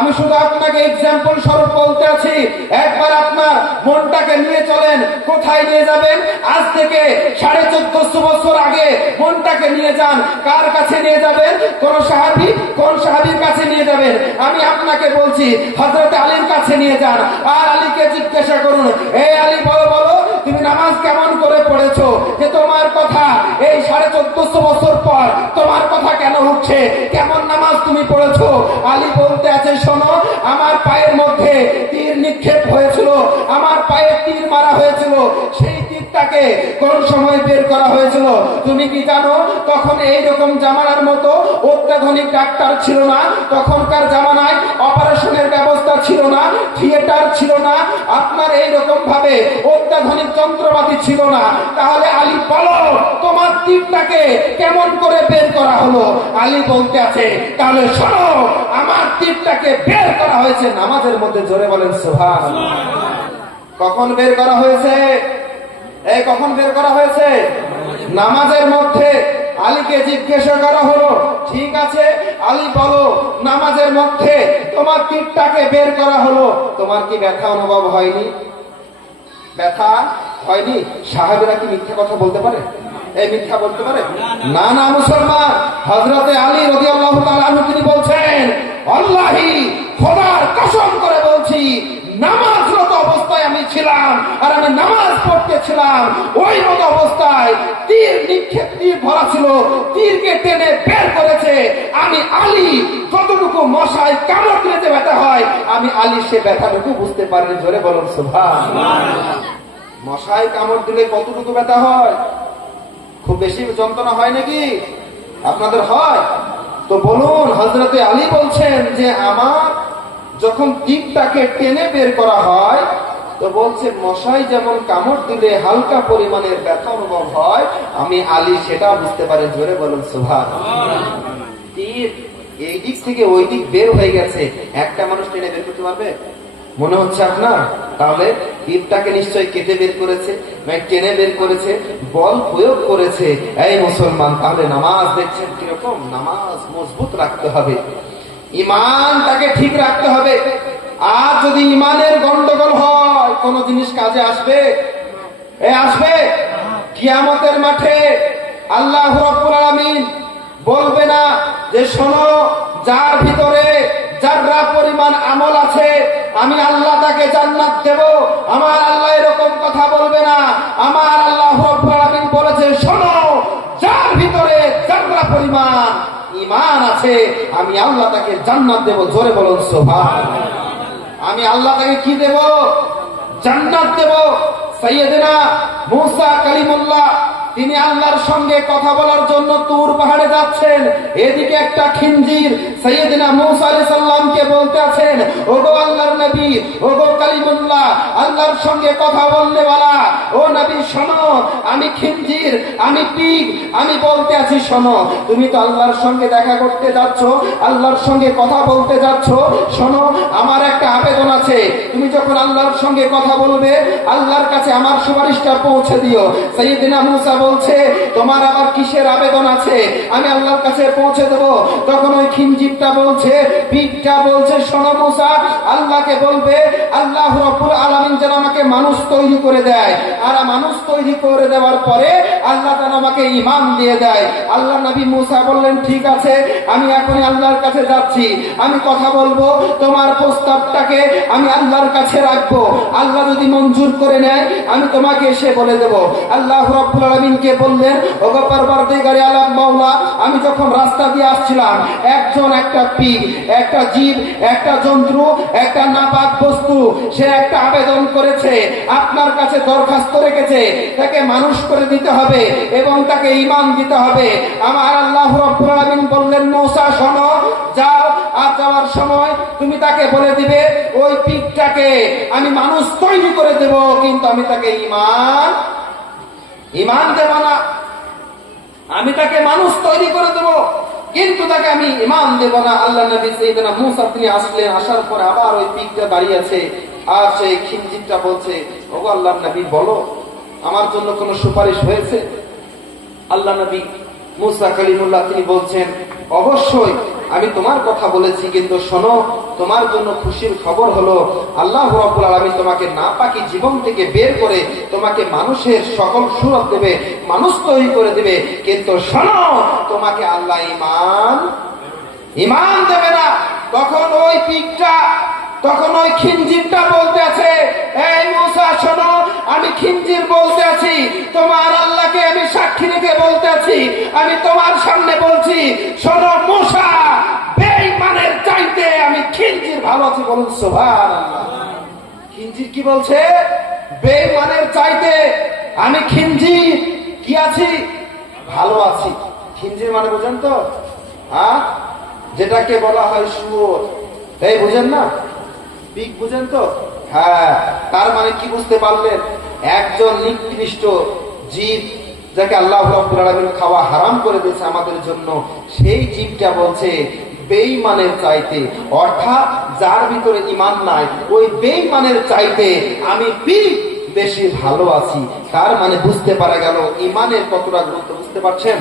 আমি শুধু আপনাকে এক্সাম্পল স্বরূপ বলতে আছি, একবার আপনার মনটাকে নিয়ে চলেন। কোথায় নিয়ে যাবেন? আজ থেকে 1450 বছর আগে মনটাকে নিয়ে যান। কার কাছে নিয়ে যাবেন? কোন সাহাবী? কোন সাহাবীর কাছে নিয়ে যাবেন? আমি আপনাকে বলছি হযরত আলীর কাছে নিয়ে যান। আর আলীকে জিজ্ঞাসা করুন, এই আলী বলো বলো তুমি নামাজ কেমন করে পড়েছো, যে তোমার কথা এই 1450 বছর পর তোমার কথা কেন উঠছে, কেমন নামাজ তুমি পড়েছো? আলী বলতে আছে, শোনো, আমার পায়ের মধ্যে তীর নিক্ষেপ হয়েছিল, আমার পায়ে তীর মারা হয়েছিল। সেই তীরটাকে কোন সময় বের করা হয়েছিল তুমি কি জানো? তখন এইরকম জামানার মতো অত্যাধুনিক ডাক্তার ছিল না, তখনকার জামানায় অপারেশনের ব্যবস্থা ছিল না, থিয়েটার ছিল না, আপনার এইরকম ভাবে অত্যাধুনিক যন্ত্রপাতি ছিল না। তাহলে আলী বলো তোমার তীরটাকে কেমন করে বের করা হলো? আলী বলতে আছে, তাহলে শোনো, আমার তীরটাকে বের করা হয়েছে নামাজের মধ্যে। জোরে বলেন সুবহানাল্লাহ। কখন বের করা হয়েছে? এই কখন বের করা হয়েছে? নামাজের মধ্যে। আলীকে জিজ্ঞাসা করা হলো, ঠিক আছে আলী বলো, নামাজের মধ্যে তোমার তীরটাকে বের করা হলো, তোমার কি ব্যথা অনুভব হয়নি? ব্যথা হয়নি? সাহাবীরা কি মিথ্যা কথা বলতে পারে? এই মিথ্যা বলতে পারে না? না মুসলমান। হযরতে আলী রাদিয়াল্লাহু তাআলা আনহু তিনি বলছেন, আল্লাহি খোদার কসম করে বলছি, নামাজরত অবস্থায় আমি ছিলাম আর আমি নামাজ পড়তেছিলাম, ওই মতো অবস্থায় তীর নিক্ষেপ, তীর ভরা ছিল, তীরকে টেনে বের করেছে। আমি আলী যতটুকু মশায় কামড় দিতে ব্যথা হয়, আমি আলী সে ব্যথাটুকু বুঝতে পারি। জোরে বলুন সুবহানাল্লাহ। মশায় কামড় দিলে কতটুকু ব্যথা হয়? খুব বেশি যন্ত্রণা হয় নাকি? আপনাদের হয়? তো বলুন, হযরতে আলী বলছেন যে আমার যখন তীরটাকে টেনে বের করা হয়, তো বলছে মশাই যেমন কামড় দিলে হালকা পরিমাণের ব্যথা অনুভব হয়, আমি আলী সেটা বুঝতে পারি। জোরে বলুন সুবহানাল্লাহ। তীর এই দিক থেকে ওই দিক বের হয়ে গেছে, একটা মানুষ টেনে বের করতে পারবে মনে হচ্ছে আপনার? তাহলে তীরটাকে নিশ্চয়ই কেটে বের করেছে, টেনে বের করেছে, বল প্রয়োগ করেছে। এই মুসলমান, তাহলে নামাজ দেখছেন কিরকম? নামাজ মজবুত রাখতে হবে, ইমানটাকে ঠিক রাখতে হবে। আর যদি ইমানের গন্ডগোল হয়, কোন জিনিস কাজে আসবে? আসবে? কিয়ামতের মাঠে আল্লাহ রাব্বুল আলামিন বলবে না যে শোনো, যার ভিতরে যারা পরিমাণ আমল আছে আমি আল্লাহ তাকে জান্নাত দেব। আমার আল্লাহ এরকম কথা বলবে না। আমার আল্লাহ রাব্বুল আলামিন বলেছে, শোনো, যার ভিতরে যারা পরিমাণ ঈমান আছে আমি আল্লাহ তাকে জান্নাত দেব। জোরে বলুন সুবহানাল্লাহ। আমি আল্লাহ তাকে কি দেব? জান্নাত দেব। সাইয়েদনা মূসা কালিমুল্লাহ তিনি আল্লাহর সঙ্গে কথা বলার জন্য তুর পাহাড়ে যাচ্ছেন। এদিকে একটা খিনজির সাইয়েদনা মূসা আলাইহিস সালামকে বলতে আছেন, ওগো আল্লাহর নবী, ওগো কালিমুল্লাহ, আল্লাহর সঙ্গে কথা বললে বলা, ও নবী শোনো, আমি খিনজির, আমি পিগ, আমি বলতে আছি শোনো, তুমি তো আল্লাহর সঙ্গে দেখা করতে যাচ্ছ, আল্লাহর সঙ্গে কথা বলতে যাচ্ছ, শোনো, আমার একটা আবেদন আছে, তুমি যখন আল্লাহর সঙ্গে কথা বলবে আল্লাহর কাছে আমার সুপারিশটা পৌঁছে দিও। সাইয়েদনা মূসা বলছে, তোমার আবার কিসের আবেদন আছে? আমি আল্লাহর কাছে পৌঁছে দেব। তখন ওই খিনজিরটা বলছে, পিগটা বলছে, শোনো মূসা, আল্লাহকে বলবে আল্লাহ রাব্বুল আলামিন যেন আমাকে মানুষ তৈরি করে দেয়, আর মানুষ তৈরি করে দেওয়ার পরে আল্লাহ যেন আমাকে ঈমান দিয়ে দেয়। আল্লাহ নবী মূসা বললেন, ঠিক আছে, আমি এখনই আল্লাহর কাছে যাচ্ছি, আমি কথা বলবো, তোমার প্রস্তাবটাকে আমি আল্লাহর কাছে রাখবো, আল্লাহ যদি মঞ্জুর করে নেয় আমি তোমাকে এসে বলে দেব। আল্লাহ রাব্বুল আলামিনকে বললেন, ওগো পরবর্তীকারী আলাম মাওলা, আমি যখন রাস্তা দিয়ে আসছিলাম একজন, একটা পিগ, একটা জীব, একটা জন্তু, একটা নাপাক বস্তু, সে একটা আবেদন করেছে, আপনার কাছে দরখাস্ত রেখেছে, তাকে মানুষ করে দিতে হবে এবং তাকে ঈমান দিতে হবে। আমার আল্লাহ রাব্বুল আলামিন বললেন, মূসা শোনো, যাও, আর যাওয়ার সময় তুমি তাকে বলে দিবে ওই পিগটাকে আমি মানুষ তৈরি করে দেব, কিন্তু আমি তাকে ঈমান দেব না। আমি তাকে মানুষ তৈরি করে দেব, কিন্তু তাকে আমি ঈমান দেব না। আল্লাহ নবী সাইয়েদনা মূসা তিনি আসলেন, আসার পরে আবার ওই পিগটা দাঁড়িয়ে আছে, আর সেই খিনজিরটা বলছে, ওগো আল্লাহর নবী বলো, আমার জন্য কোনো সুপারিশ হয়েছে? আল্লাহ নবী মূসা কালিমুল্লাহ তিনি বলছেন, অবশ্যই আমি তোমার কথা বলেছি, কিন্তু শোনো, তোমার জন্য খুশির খবর হলো আল্লাহ রাব্বুল আলামিন তোমাকে নাপাকি জীবন থেকে বের করে তোমাকে মানুষের সকল সুরত দেবে, মানুষ তৈরি করে দেবে, কিন্তু শোনো, তোমাকে আল্লাহ ইমান দেবে না। তখন ওই পিকটা, তখন ওই খিঞ্জিরটা বলতে আছে, এই মুসা শোনো, আমি খিঞ্জির বলতে আছি, তোমার আল্লাহকে আমি সাক্ষী রেখে বলতে আছি, আমি তোমার সামনে বলছি, শোনো মুসা, বেঈমানের চাইতে আমি খিঞ্জির ভালো আছি। বলুন সুবহানাল্লাহ। খিঞ্জির কি বলছে? বেঈমানের চাইতে আমি খিঞ্জির কি আছি? ভালো আছি। খিঞ্জির মানে বুঝেন তো? হ্যাঁ, যেটাকে বলা হয় শুয়োর, এই বুঝেন না? পিক বুঝেন তো? হ্যাঁ, তার মানে কি বুঝতে পারলেন? একজন নিকৃষ্ট জীব যাকে আল্লাহ রাব্বুল আলামিন খাওয়া হারাম করে দিয়েছে আমাদের জন্য, সেই জীবটা বলছে বেঈমানের চাইতে, অর্থাৎ যার ভিতরে ঈমান নাই, ওই বেঈমানের চাইতে আমি বেশি ভালো আছি। তার মানে বুঝতে পারা গেল ঈমানের কতটা গুরুত্ব। বুঝতে পারছেন?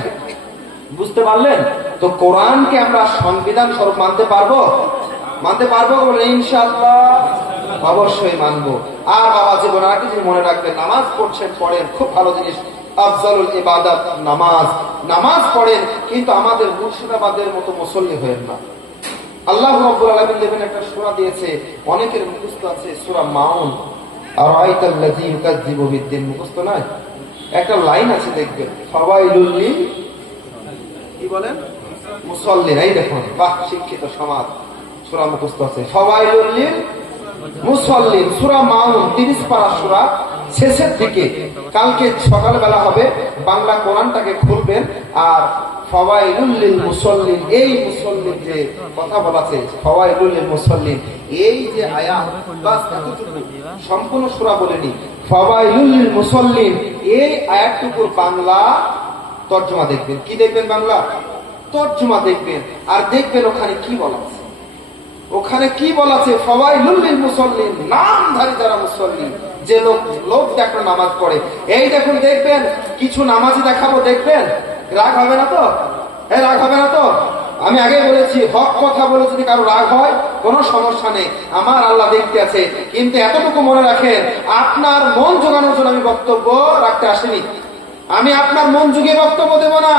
বুঝতে পারলেন তো? কোরআনকে আমরা সংবিধান স্বরূপ মানতে পারবো? মানতে পারবো বলে ইনশাআল্লাহ অবশ্যই মানবো। আর বাবা জীবন আর কিছু মনে রাখবেন, নামাজ পড়ছেন, পড়েন, খুব ভালো জিনিস, আফজালুল ইবাদাত নামাজ। নামাজ পড়েন, কিন্তু আমাদের মুর্শিদাবাদের মতো মুসল্লি হয়েন না। আল্লাহ রাব্বুল আলামিন দেবেন একটা সূরা দিয়েছে, অনেকের মুখস্থ আছে, সূরা মাউন। আর আইতাল্লাযী ইউকাযযিবু বিদ্দিন মুখস্থ নাই? একটা লাইন আছে দেখবেন, ফাওয়াইলুল লিল, কি বলেন, মুসাল্লিন। এই দেখুন, বাহ, শিক্ষিত সমাজ, সূরা মুখস্থ আছে, ফাওয়াইলুল লিল মুসাল্লিন, সূরা মাউন 30 পারা সূরা, শেষের দিকে। কালকে সকালবেলা হবে, বাংলা কোরআনটাকে খুলবেন, আর ফাওয়াইলুল লিল মুসাল্লিন, এই মুসাল্লিন যে কথা বলা আছে, ফাওয়াইলুল লিল মুসাল্লিন, এই যে আয়াত, বাস এতটুকু, সম্পূর্ণ সূরা বলেনি। ফাওয়াইলুল লিল মুসাল্লিন, এই আয়াতটুকুর বাংলা তর্জমা দেখবেন। কি দেখবেন? বাংলা তর্জমা দেখবেন, আর দেখবেন ওখানে কি বলা আছে। ওখানে কি বলা আছে? ফাওয়াইলুল লিল মুসাল্লিন, নামধারী যারা মুসল্লি, যে লোক দেখো নামাজ পড়ে। এই দেখুন, দেখবেন কিছু নামাজি দেখাবো, দেখবেন, রাগ হবে না তো? রাগ হবে না তো? আমি আগে বলেছি, হক কথা বলে যদি কারো রাগ হয় কোনো সমস্যা নেই, আমার আল্লাহ দেখতে আছে। কিন্তু এতটুকু মনে রাখেন, আপনার মন জোগানোর জন্য আমি বক্তব্য রাখতে আসিনি। আমি আপনার মন যুগে বক্তব্য দেব না,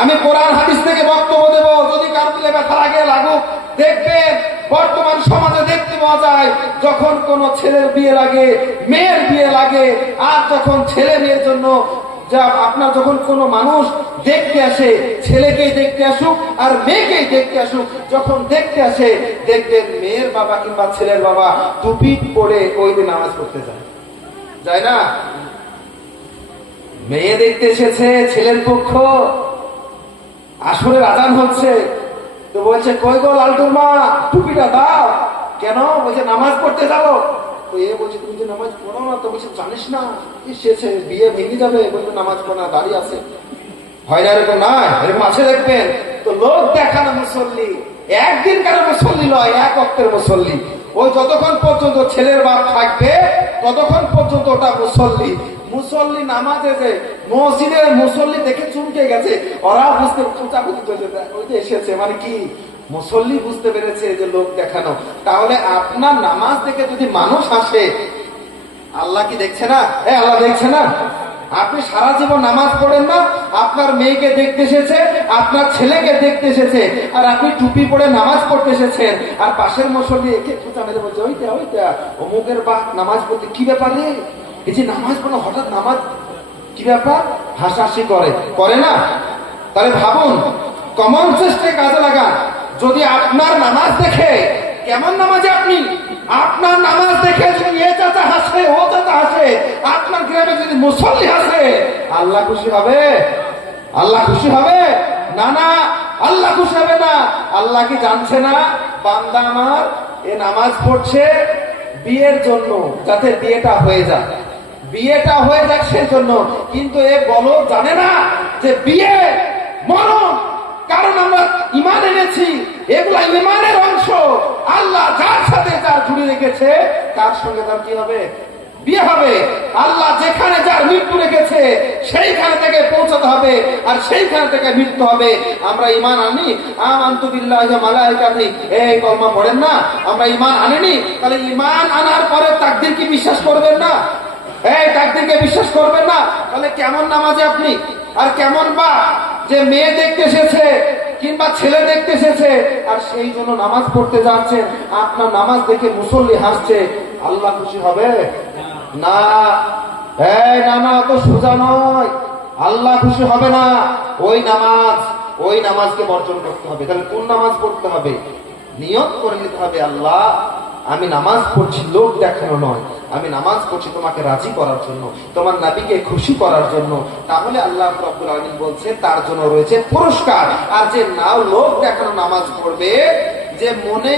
আমি কোরআন হাদিস থেকে বক্তব্য দেব। যদি কারো দিলে ব্যথা লাগে, লাগুক। দেখবেন বর্তমান সমাজে দেখতে পাওয়া যায়, যখন কোন ছেলের বিয়ে লাগে, মেয়ের বিয়ে লাগে, আর যখন ছেলে মেয়ের জন্য আপনার যখন কোনো মানুষ দেখতে আসে, ছেলেকেই দেখতে আসুক আর মেয়েকেই দেখতে আসুক, যখন দেখতে আসে দেখবেন মেয়ের বাবা কিংবা ছেলের বাবা টুপি পরে ওই দিন নামাজ পড়তে যায় না? মেয়ে দেখতে এসেছে ছেলের পক্ষ, আসরের আজান হচ্ছে, তো বলছে, কই গো লালটুর মা, টুপিটা দাও। কেন? বলছে নামাজ পড়তে যাবো। তো এ বলছে, তুমি যে নামাজ পড়ো না। তো বলছে, জানিস না এসেছে, বিয়ে ভেঙে যাবে, বলবে নামাজ পড়ো না, দাঁড়িয়ে আছে। হয় না এরকম? না, এরকম আছে দেখবেন তো। লোক দেখানো মুসল্লি, একদিন কারো মুসল্লি নয়, এক ওয়াক্তের মুসল্লি। ওই যতক্ষণ পর্যন্ত ছেলের বাপ থাকবে ততক্ষণ পর্যন্ত ওটা মুসল্লি। মুসল্লি নামাজে যে মসজিদের মুসল্লি দেখে চমকে গেছে, ওরা বুঝতে খোঁচাখুচি চলে যায়, ওই যে এসেছে, মানে কি মুসল্লি বুঝতে পেরেছে যে লোক দেখানো। তাহলে আপনার নামাজ দেখে যদি মানুষ আসে, আল্লাহ কি দেখছে না? আল্লাহ দেখছে না? আপনি সারা জীবন নামাজ পড়েন না, আপনার মেয়েকে দেখতে এসেছে, আপনার ছেলেকে দেখতে এসেছে, আর আপনি টুপি পরে নামাজ পড়তে এসেছেন, আর পাশের মুসল্লি একে খোঁচা মেরে বলছে, ওইটা অমুকের বা নামাজ পড়তে, কি ব্যাপারে এই যে নামাজ পড়ো হঠাৎ, নামাজ কি ব্যাপার, হাসাহাসি করে না? তাহলে ভাবুন, কমন সেন্সকে কাজে লাগান। যদি আপনার নামাজ দেখে, কেমন নামাজে আপনি, আপনার নামাজ দেখে যদি এ চাচা হাসে, ও চাচা হাসে, আপনার গ্রামে যদি মুসল্লি হাসে, আল্লাহ খুশি হবে? আল্লাহ খুশি হবে না? না, আল্লাহ খুশি হবে না। আল্লাহ কি জানছে না বান্দা আমার এ নামাজ পড়ছে বিয়ের জন্য, যাতে বিয়েটা হয়ে যায়, বিয়েটা হয়ে যাক সেজন্য। কিন্তু এ বলো জানে না যে বিয়ে মরণ, কারণ আমরা ঈমান এনেছি, এগুলা ঈমানের অংশ। আল্লাহ যার সাথে যার জুড়ে রেখেছে, তার সঙ্গে তার কি হবে? বিয়ে হবে। আল্লাহ যেখানে যার মৃত্যু রেখেছে সেইখানে থেকে পৌঁছাতে হবে, আর সেইখানে থেকে মৃত্যু হবে। আমরা ঈমান আনি, আমানতু বিল্লাহি ওয়া মালাইকাতিহি, এই কলমা পড়েন না, আমরা ঈমান আনিনি, তাহলে ঈমান আনার পরে তাকদীর কি বিশ্বাস করবেন না? এই তাকদীরকে বিশ্বাস করবেন না, তাহলে কেমন নামাজে আপনি? আর কেমন বা যে মেয়ে দেখতে এসেছে কিংবা ছেলে দেখতে এসেছে আর সেই জন্য নামাজ পড়তে যাচ্ছেন, আপনার নামাজ দেখে মুসল্লি হাসছে, আল্লাহ খুশি হবে না? এই নামাজ তো সোজা নয়, আল্লাহ খুশি হবে না। ওই নামাজকে বর্জন করতে হবে। তাহলে কোন নামাজ পড়তে হবে? নিয়ত করে নিতে হবে, আল্লাহ আমি নামাজ পড়ছি লোক দেখানো নয়, আমি নামাজ পড়ছি তোমাকে রাজি করার জন্য, তোমার নবীকে খুশি করার জন্য। তাহলে আল্লাহ রাব্বুল আলামিন বলছে তার জন্য রয়েছে পুরস্কার। আর যে নাও লোক দেখানো নামাজ পড়বে, যে মনে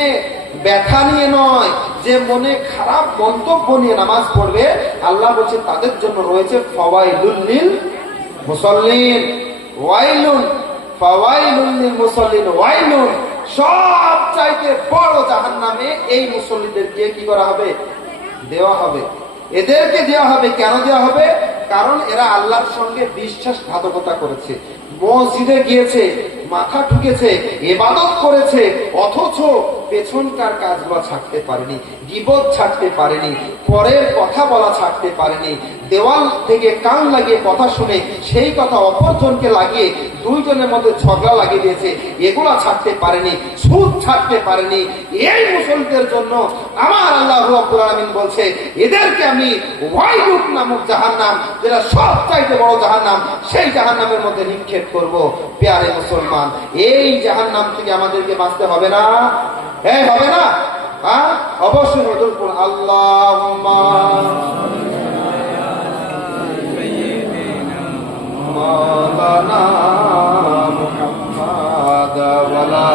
ব্যথা নিয়ে নয়, যে মনে খারাপ মন্তব্য নিয়ে নামাজ পড়বে, আল্লাহ বলছে তাদের জন্য রয়েছে ফাওয়াইলুল লিল মুসাল্লিন, ওয়াইলুন ফাওয়াইলুল লিল মুসাল্লিন ওয়াইলুন। সব চাইতে বড় জাহান্নামে এই মুসল্লিদেরকে কি করা হবে? দেওয়া হবে। এদেরকে দেওয়া হবে। কেন দেওয়া হবে? কারণ এরা আল্লাহর সঙ্গে বিশ্বাসঘাতকতা করেছে, মসজিদে গিয়েছে, মাথা ঠুকেছে, ইবাদত করেছে, অথচ পেছনকার কাজগুলো ছাড়তে পারেনি, গীবত ছাড়তে পারেনি, পরের কথা বলা ছাড়তে পারেনি, দেওয়াল থেকে কান লাগিয়ে কথা শুনে সেই কথা অপরজনকে লাগিয়ে দুইজনের মধ্যে ঝগড়া লাগিয়ে দিয়েছে, এগুলা ছাড়তে পারেনি, সুদ ছাড়তে পারেনি। এই মুসলমানদের জন্য আমার আল্লাহ রাব্বুল আলামিন বলছে এদেরকে আমি ওয়াইলুন নামক জাহান্নাম, যেটা সবচাইতে বড় জাহান্নাম, সেই জাহান্নামের মধ্যে নিক্ষেপ করব। প্রিয় মুসলমান, এই জাহান্নাম থেকে আমাদেরকে বাঁচতে হবে না? হ্যাঁ, হবে না? হ্যাঁ, অবশ্যই নজর করুন। আল্লাহুম্মা মাওলানা মুহাম্মাদ ওয়া আলা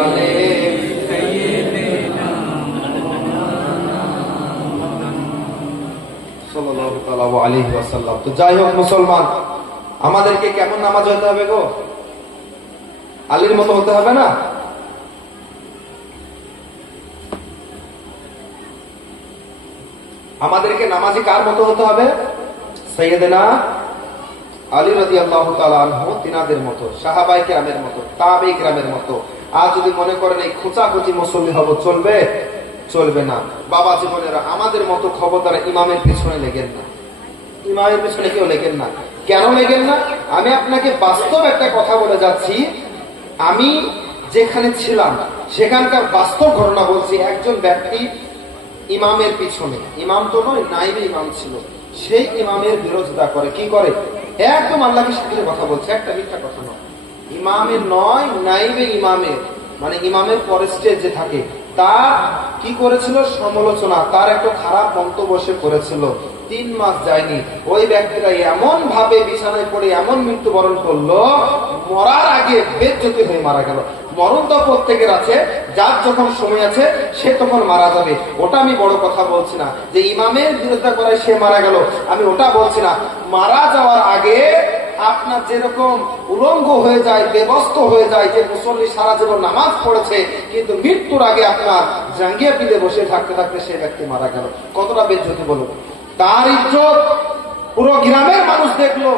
আলি সাইয়্যিদিনা সাল্লাল্লাহু তাআলা আলাইহি ওয়াসাল্লাম। তো যাই হোক মুসলমান, আমাদেরকে কেমন নামাজ হতে হবে গো? আলীর মতো হতে হবে না? আমাদেরকে নামাজি কার মতো হতে হবে? সাইয়েদেনা আলী রাদিয়াল্লাহু তাআলা আনহু, তিনাদের মতো, সাহাবায়ে কেরামের মতো, তাবেঈ কেরামের মতো। আর যদি মনে করেন এই খুচাখুচি মুসল্লি হব, চলবে? চলবে না। বাবা জীবনেরা, আমাদের মতো খবরদার ইমামের পিছনে লেগেন না। ইমামের পিছনে কেউ লেগেন না। কেন লেগেন না? আমি আপনাকে বাস্তব একটা কথা বলে যাচ্ছি। আমি যেখানে ছিলাম সেখানকার বাস্তব ঘটনা বলছি। একজন ব্যক্তি ইমামের পিছনে, ইমাম তো নয়, নাইবে ইমাম ছিল, সেই ইমামের বিরোধিতা করে। কি করে? একদম আল্লাহকে সাথে কথা বলছে, একটা মিথ্যা কথা নয়। ইমামের নয়, নাইবে ইমামের, মানে ইমামের পরের স্টেজে থাকে, তার কি করেছিল? সমালোচনা, তার একটা খারাপ মন্তব্য সে করেছিল। 3 মাস যায়নি, ওই ব্যক্তিরা এমন ভাবে বিছানায় পড়ে এমন মৃত্যুবরণ করলো, মরার আগে বেজ্জতি হয়ে মারা গেল। মরণ তো প্রত্যেকের আছে, যার যখন সময় আছে সে তখন মারা যাবে। ওটা আমি বড় কথা বলছি না, যে ইমামের বিরোধিতা করায় সে মারা গেল, আমি ওটা বলছি না। মারা যাওয়ার আগে আপনার যেরকম উলঙ্গ হয়ে যায়, বেবস্ত হয়ে যায়, যে মুসল্লি সারা জীবন নামাজ পড়েছে কিন্তু মৃত্যুর আগে আপনার জাঙ্গিয়া পিলে বসে থাকতে থাকতে সে ব্যক্তি মারা গেল, কতটা বেজ্জতি বলুন? তার ইজ্জত পুরো গ্রামের মানুষ দেখলো।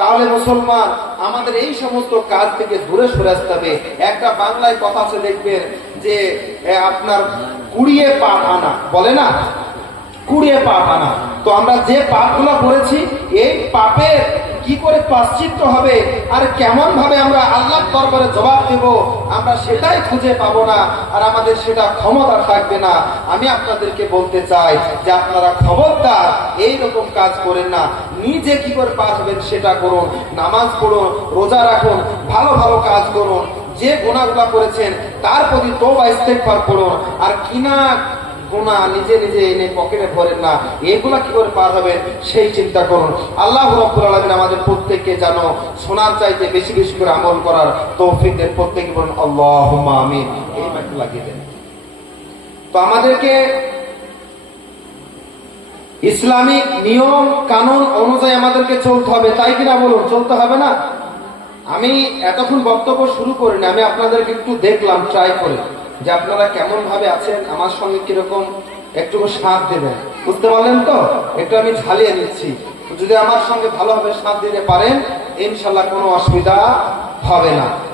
তাহলে মুসলমান, আমাদের এই সমস্ত কাজ থেকে দূরে সরে আসতে হবে। একটা বাংলায় কথা আছে, দেখবেন যে আপনার কুড়িয়ে পাপ আনা, বলে না? কুড়িয়ে পাপ আনা। তো আমরা যে পাপগুলো করেছি, এই পাপের কি করে প্রায়শ্চিত্ত হবে আর কেমন ভাবে আমরা আল্লাহর দরবারে জবাব দেব, আমরা সেটাই খুঁজে পাবো না, আর আমাদের সেটা ক্ষমতা থাকবে না। আমি আপনাদেরকে বলতে চাই যে আপনারা খবরদার এইরকম কাজ করেন না। নিজে কি করে পার হবেন সেটা করুন, নামাজ পড়ুন, রোজা রাখুন, ভালো ভালো কাজ করুন, যে গুনাহগুলো করেছেন তার প্রতি তওবা ইস্তেগফার করুন। আর কিনা গুনাহ নিজে নিজে এনে পকেটে ভরেন না, এগুলা কি করে পার হবে সেই চিন্তা করুন। আল্লাহ রাব্বুল আলামিন আমাদের প্রত্যেককে যেন শোনার চাইতে বেশি বেশি করে আমল করার তৌফিক দেন। প্রত্যেকে বলুন আল্লাহুম্মা আমিন। এই মাইকটা লাগিয়ে দেন। তো আমাদেরকে ইসলামিক নিয়ম কানুন অনুযায়ী আমাদেরকে চলতে হবে, তাই কিনা বলুন? চলতে হবে না? আমি এতক্ষণ বক্তব্য শুরু করিনি, আমি আপনাদেরকে একটু দেখলাম ট্রাই করে যে আপনারা কেমন ভাবে আছেন, আমার সঙ্গে কিরকম একটু সাথ দেবেন। বুঝতে পারলেন তো? একটু আমি ঝালিয়ে নিচ্ছি। যদি আমার সঙ্গে ভালোভাবে সাথ দিতে পারেন, ইনশাল্লাহ কোনো অসুবিধা হবে না।